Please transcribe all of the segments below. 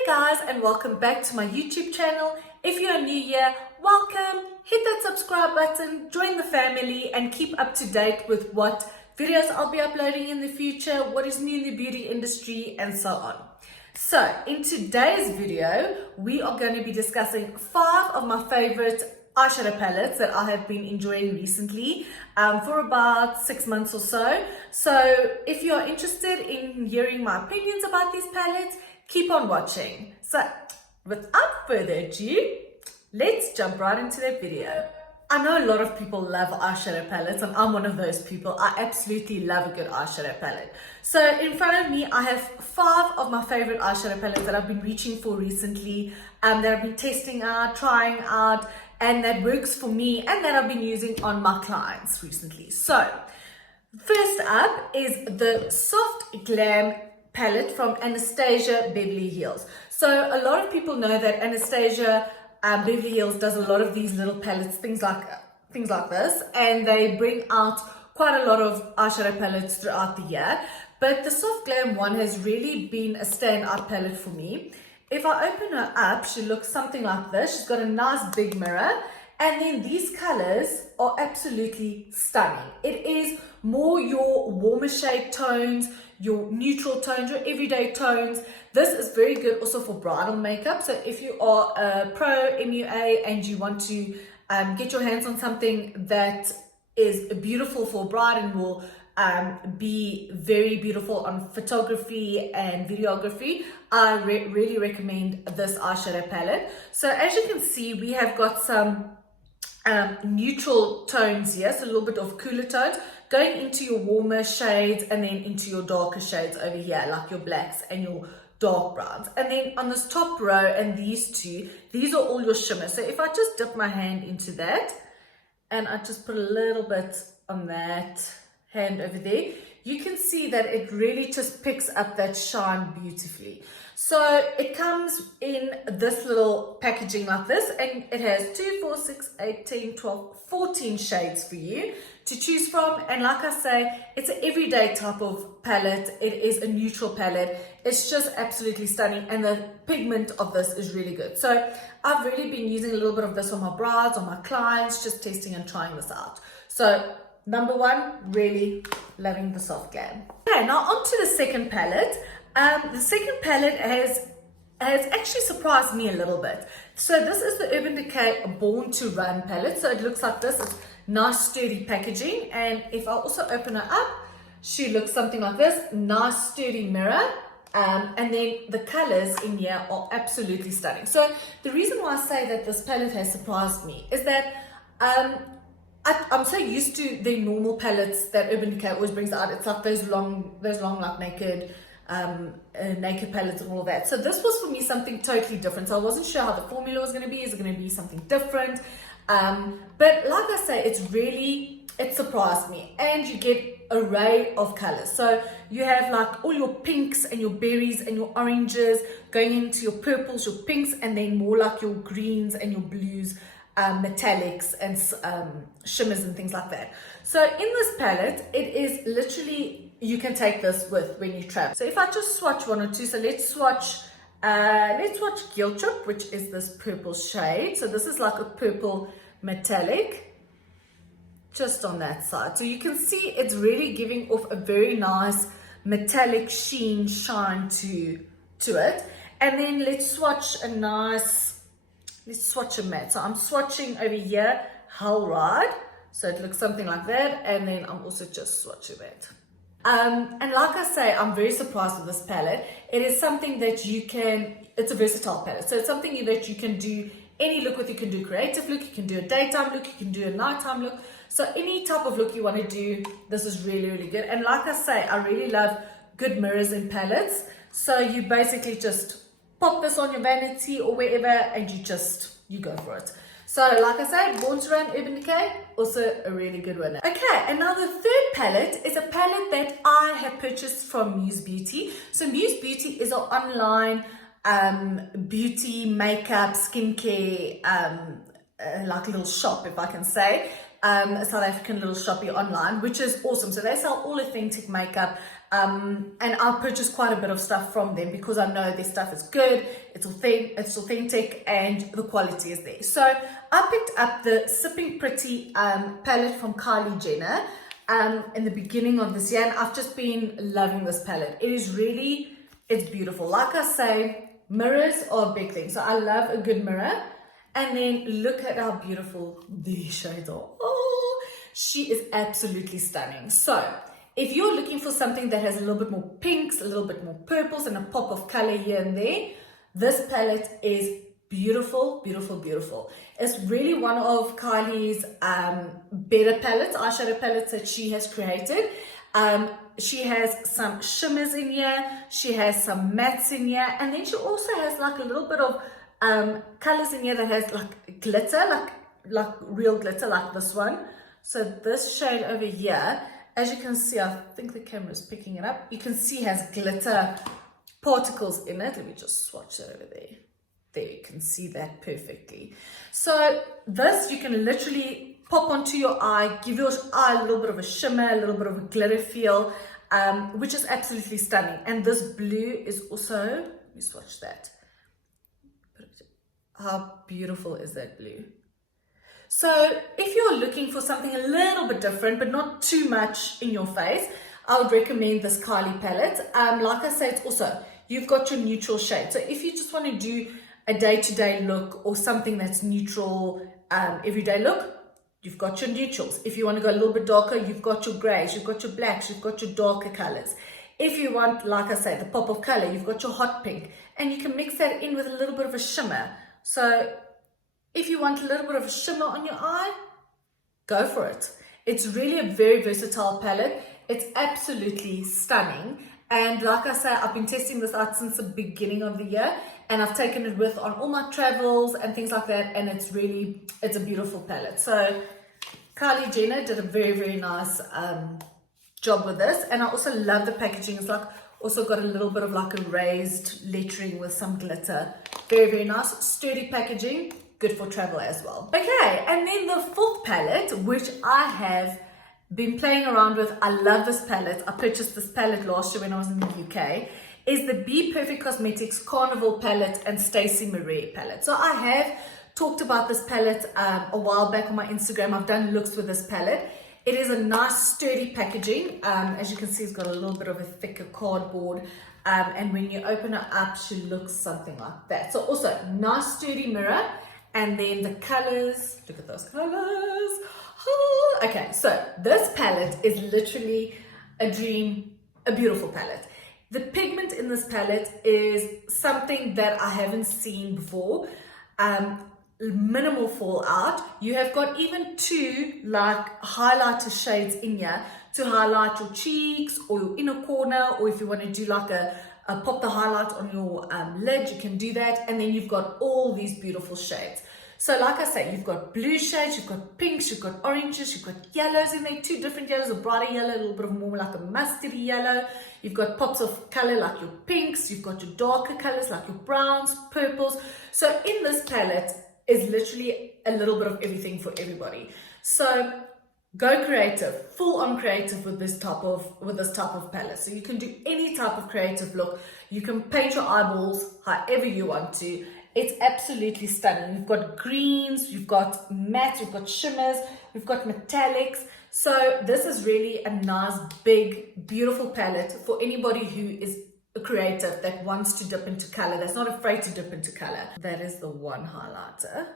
Hey guys, and welcome back to my YouTube channel. If you're new here, welcome. Hit that subscribe button, join the family, and keep up to date with what videos I'll be uploading in the future, what is new in the beauty industry, and so on. So in today's video, we are going to be discussing 5 of my favorite eyeshadow palettes that I have been enjoying recently for about 6 months or so. So if you're interested in hearing my opinions about these palettes, keep on watching. So without further ado, let's jump right into the video. I know a lot of people love eyeshadow palettes, and I'm one of those people. I absolutely love a good eyeshadow palette. So in front of me, I have 5 of my favorite eyeshadow palettes that I've been reaching for recently, that I've been testing out, trying out, and that works for me and that I've been using on my clients recently. So first up is the Soft Glam palette from Anastasia Beverly Hills. So a lot of people know that Anastasia Beverly Hills does a lot of these little palettes, things like this, and they bring out quite a lot of eyeshadow palettes throughout the year. But the Soft Glam one has really been a standout palette for me. If I open her up, she looks something like this. She's got a nice big mirror, and then these colors are absolutely stunning. It is more your warmer shade tones, your neutral tones, your everyday tones. This is very good also for bridal makeup. So if you are a pro MUA and you want to get your hands on something that is beautiful for bride and will be very beautiful on photography and videography, I really recommend this eyeshadow palette. So as you can see, we have got some neutral tones here, so a little bit of cooler tones going into your warmer shades and then into your darker shades over here, like your blacks and your dark browns. And then on this top row and these two, these are all your shimmers. So if I just dip my hand into that and I just put a little bit on that hand over there, you can see that it really just picks up that shine beautifully. So it comes in this little packaging like this, and it has 2, 4, 6, 8, 10, 12, 14 shades for you to choose from. And like I say, it's an everyday type of palette. It is a neutral palette. It's just absolutely stunning, and the pigment of this is really good. So I've really been using a little bit of this on my brides, on my clients, just testing and trying this out. So number 1, really loving the Soft Glam. Okay, now on to the second palette. The second palette has actually surprised me a little bit. So this is the Urban Decay Born to Run palette. So it looks like this. It's nice sturdy packaging, and if I also open her up, she looks something like this. Nice sturdy mirror, and then the colors in here are absolutely stunning. So the reason why I say that this palette has surprised me is that I'm so used to the normal palettes that Urban Decay always brings out. It's like those long like naked palettes and all of that. So this was for me something totally different. So I wasn't sure how the formula was going to be. Is it going to be something different? But like I say, it surprised me, and you get array of colors. So you have like all your pinks and your berries and your oranges going into your purples, your pinks, and then more like your greens and your blues, metallics and shimmers and things like that. So in this palette, it is literally, you can take this with when you travel. So if I just swatch 1 or 2, so let's swatch Guilt Trip, which is this purple shade. So this is like a purple metallic just on that side. So you can see it's really giving off a very nice metallic shine to it. And then let's swatch a matte. So I'm swatching over here Hell Ride. So it looks something like that. And then I'm also just swatching it. And like I say, I'm very surprised with this palette. It is something that it's a versatile palette. So it's something that you can do any look with. You can do a creative look, you can do a daytime look, you can do a nighttime look. So any type of look you want to do, this is really, really good. And like I say, I really love good mirrors in palettes. So you basically just pop this on your vanity or wherever, and you go for it. So like I said, Born to Run, Urban Decay, also a really good one. Okay, and now the third palette is a palette that I have purchased from Muse Beauty. So Muse Beauty is an online beauty, makeup, skincare, like a little shop, if I can say. A South African little shoppy online, which is awesome. So they sell all authentic makeup, And I'll purchase quite a bit of stuff from them because I know their stuff is good, it's authentic, and the quality is there. So I picked up the Sipping Pretty palette from Kylie Jenner in the beginning of this year, and I've just been loving this palette. It's beautiful. Like I say, mirrors are a big thing, so I love a good mirror. And then look at how beautiful these shades are. Oh, she is absolutely stunning. So if you're looking for something that has a little bit more pinks, a little bit more purples, and a pop of color here and there, this palette is beautiful, beautiful, beautiful. It's really one of Kylie's better palettes, eyeshadow palettes that she has created. She has some shimmers in here, she has some mattes in here, and then she also has like a little bit of colors in here that has like glitter, like real glitter, like this one. So this shade over here, as you can see, I think the camera is picking it up, you can see has glitter particles in it. Let me just swatch that over there. There, you can see that perfectly. So this you can literally pop onto your eye, give your eye a little bit of a shimmer, a little bit of a glitter feel, which is absolutely stunning. And this blue is also, let me swatch that. How beautiful is that blue? So if you're looking for something a little bit different, but not too much in your face, I would recommend this Kylie palette. Like I say, it's also, you've got your neutral shade. So if you just want to do a day-to-day look or something that's neutral, everyday look, you've got your neutrals. If you want to go a little bit darker, you've got your grays, you've got your blacks, you've got your darker colors. If you want, like I say, the pop of color, you've got your hot pink, and you can mix that in with a little bit of a shimmer. So if you want a little bit of a shimmer on your eye, go for it. It's really a very versatile palette. It's absolutely stunning. And like I say, I've been testing this out since the beginning of the year, and I've taken it with on all my travels and things like that. And it's a beautiful palette. So Kylie Jenner did a very, very nice job with this. And I also love the packaging. It's like also got a little bit of like a raised lettering with some glitter. Very, very nice, sturdy packaging, good for travel as well. Okay, and then the fourth palette, which I have been playing around with. I love this palette. I purchased this palette last year when I was in the UK. Is the BPerfect Cosmetics Carnival palette and Stacie Marie palette. So I have talked about this palette a while back on my Instagram. I've done looks with this palette. It is a nice sturdy packaging. As you can see, it's got a little bit of a thicker cardboard. And when you open it up, she looks something like that. So also, nice sturdy mirror. And then the colors, look at those colors. Oh, okay, so this palette is literally a dream, a beautiful palette. The pigment in this palette is something that I haven't seen before. Minimal fallout. You have got even two like highlighter shades in here to highlight your cheeks or your inner corner, or if you want to do like a pop the highlight on your lid, you can do that. And then you've got all these beautiful shades. So like I say, you've got blue shades, you've got pinks, you've got oranges, you've got yellows in there, two different yellows, a brighter yellow, a little bit of more like a mustardy yellow. You've got pops of color like your pinks, you've got your darker colors like your browns, purples. So in this palette is literally a little bit of everything for everybody. So go creative, full on creative with this type of palette. So you can do any type of creative look. You can paint your eyeballs however you want to. It's absolutely stunning. You've got greens, you've got mattes, you've got shimmers, we've got metallics. So this is really a nice, big, beautiful palette for anybody who is a creative that wants to dip into color, that's not afraid to dip into color. That is the one highlighter.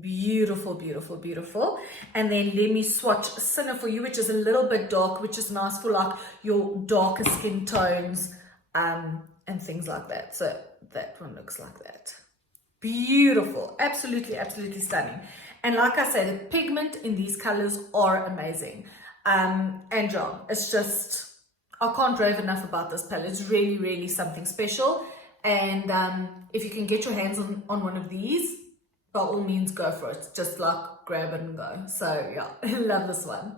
Beautiful, beautiful, beautiful. And then let me swatch Sinner for you, which is a little bit dark, which is nice for like your darker skin tones and things like that. So that one looks like that. Beautiful, absolutely, absolutely stunning. And like I say, the pigment in these colors are amazing. And yeah, it's just, I can't rave enough about this palette. It's really, really something special. And if you can get your hands on one of these, by all means, go for it. Just like grab it and go. So yeah, I love this one.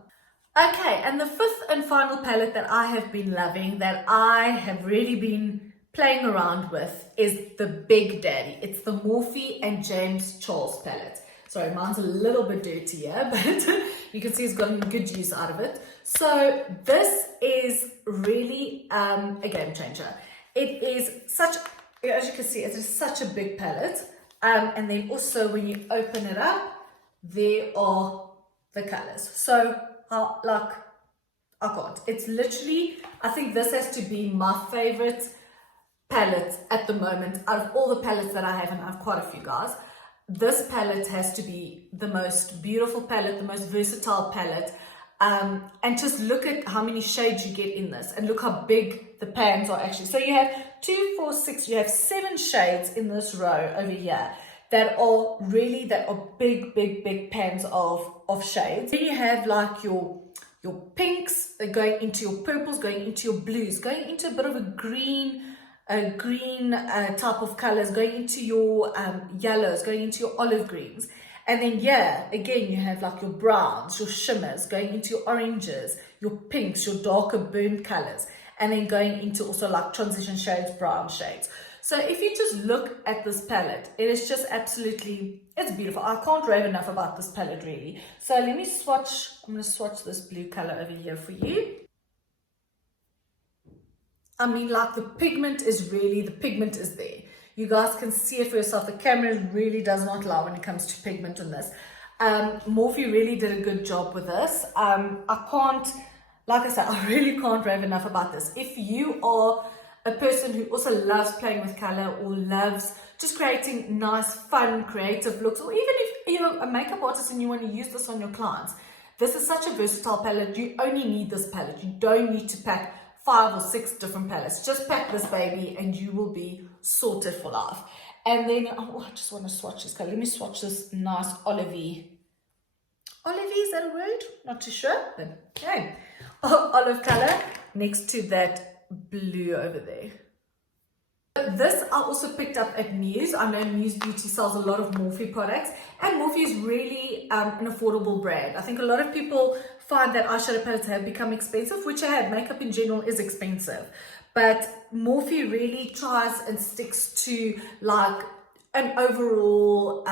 Okay, and the fifth and final palette that I have been loving, that I have really been playing around with, is the Big Daddy. It's the Morphe and James Charles palette. So Sorry, mine's a little bit dirty here, but you can see it's gotten good use out of it. So this is really a game changer. It is such, as you can see, it is such a big palette. And then also when you open it up, there are the colors. So like, I can't. It's literally, I think this has to be my favorite palette at the moment out of all the palettes that I have, and I have quite a few, guys. This palette has to be the most beautiful palette, the most versatile palette. And just look at how many shades you get in this, and look how big the pans are actually. So you have 2, 4, 6, you have 7 shades in this row over here that are big pans of shades. Then you have like your pinks going into your purples, going into your blues, going into a bit of a green type of colors, going into your yellows, going into your olive greens. And then again, you have like your browns, your shimmers, going into your oranges, your pinks, your darker burnt colors, and then going into also like transition shades, brown shades. So if you just look at this palette, it is just absolutely, it's beautiful. I can't rave enough about this palette really. So let me swatch, I'm going to swatch this blue color over here for you. I mean, like the pigment is there. You guys can see it for yourself. The camera really does not lie when it comes to pigment on this. Morphe really did a good job with this. I can't, like I said, I really can't rave enough about this. If you are a person who also loves playing with color or loves just creating nice, fun, creative looks, or even if you're a makeup artist and you want to use this on your clients, this is such a versatile palette. You only need this palette. You don't need to pack 5 or 6 different palettes. Just pack this baby and you will be sorted for life. And then, I just want to swatch this color. Let me swatch this nice olivey. Olivey, is that a word? Not too sure, but okay. Olive color next to that blue over there. This I also picked up at Muse. I know Muse Beauty sells a lot of Morphe products, and Morphe is really an affordable brand. I think a lot of people find that eyeshadow palettes have become expensive, which I have. Makeup in general is expensive, but Morphe really tries and sticks to like an overall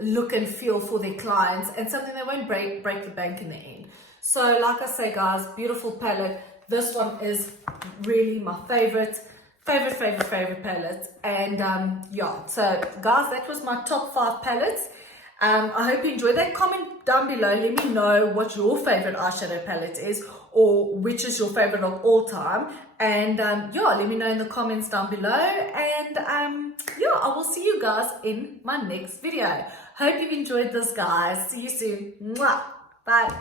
look and feel for their clients, and something that won't break the bank in the end. So like I say, guys, beautiful palette. This one is really my favorite palette. And so guys, that was my top 5 palettes. I hope you enjoyed that. Comment down below, let me know what your favorite eyeshadow palette is, or which is your favorite of all time. And let me know in the comments down below. And I will see you guys in my next video. Hope you've enjoyed this, guys. See you soon. Mwah. Bye.